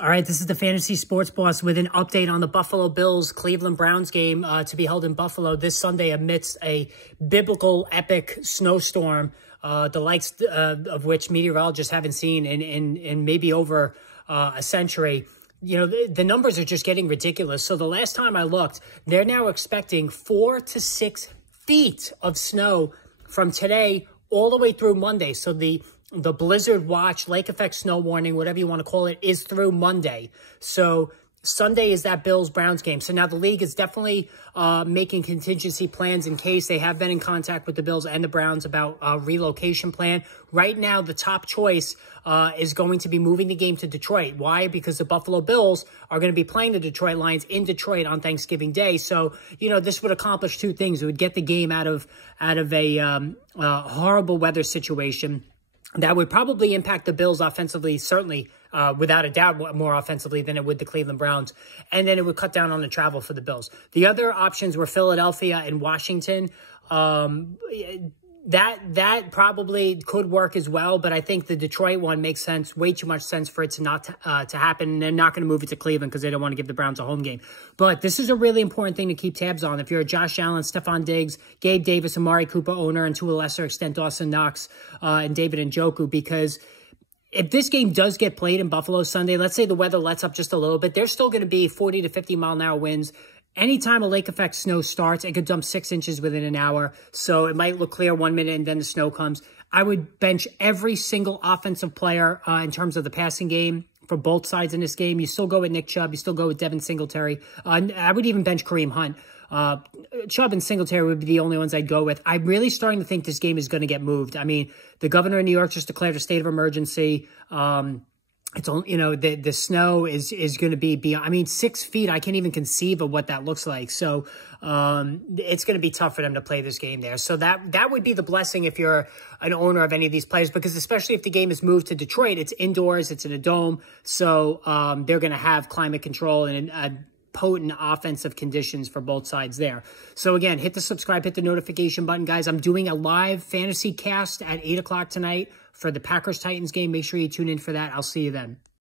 All right, this is the Fantasy Sports Boss with an update on the Buffalo Bills Cleveland Browns game to be held in Buffalo this Sunday amidst a biblical epic snowstorm, the likes of which meteorologists haven't seen in maybe over a century. You know, the numbers are just getting ridiculous. So the last time I looked, they're now expecting 4 to 6 feet of snow from today all the way through Monday. So the blizzard watch, lake effect snow warning, whatever you want to call it, is through Monday. So Sunday is that Bills-Browns game. So now the league is definitely making contingency plans in case. They have been in contact with the Bills and the Browns about a relocation plan. Right now, the top choice is going to be moving the game to Detroit. Why? Because the Buffalo Bills are going to be playing the Detroit Lions in Detroit on Thanksgiving Day. So, you know, this would accomplish two things. It would get the game out of a horrible weather situation that would probably impact the Bills offensively, certainly, without a doubt, more offensively than it would the Cleveland Browns. And then it would cut down on the travel for the Bills. The other options were Philadelphia and Washington. That probably could work as well, but I think the Detroit one makes sense, way too much sense for it to not to happen. And they're not going to move it to Cleveland because they don't want to give the Browns a home game. But this is a really important thing to keep tabs on. If you're a Josh Allen, Stephon Diggs, Gabe Davis, Amari Cooper owner, and to a lesser extent Dawson Knox and David Njoku, because if this game does get played in Buffalo Sunday, let's say the weather lets up just a little bit, there's still going to be 40 to 50 mile an hour winds. Anytime a lake effect snow starts, it could dump 6 inches within an hour. So it might look clear 1 minute and then the snow comes. I would bench every single offensive player in terms of the passing game for both sides in this game. You still go with Nick Chubb. You still go with Devin Singletary. I would even bench Kareem Hunt. Chubb and Singletary would be the only ones I'd go with. I'm really starting to think this game is going to get moved. I mean, the governor of New York just declared a state of emergency. It's only, you know, the snow is going to be beyond, I mean, 6 feet. I can't even conceive of what that looks like. So it's going to be tough for them to play this game there. So that would be the blessing if you're an owner of any of these players, because especially if the game is moved to Detroit, it's indoors, it's in a dome. So they're going to have climate control and potent offensive conditions for both sides there. So again, hit the subscribe, hit the notification button, guys. I'm doing a live fantasy cast at 8 o'clock tonight for the Packers-Titans game. Make sure you tune in for that. I'll see you then.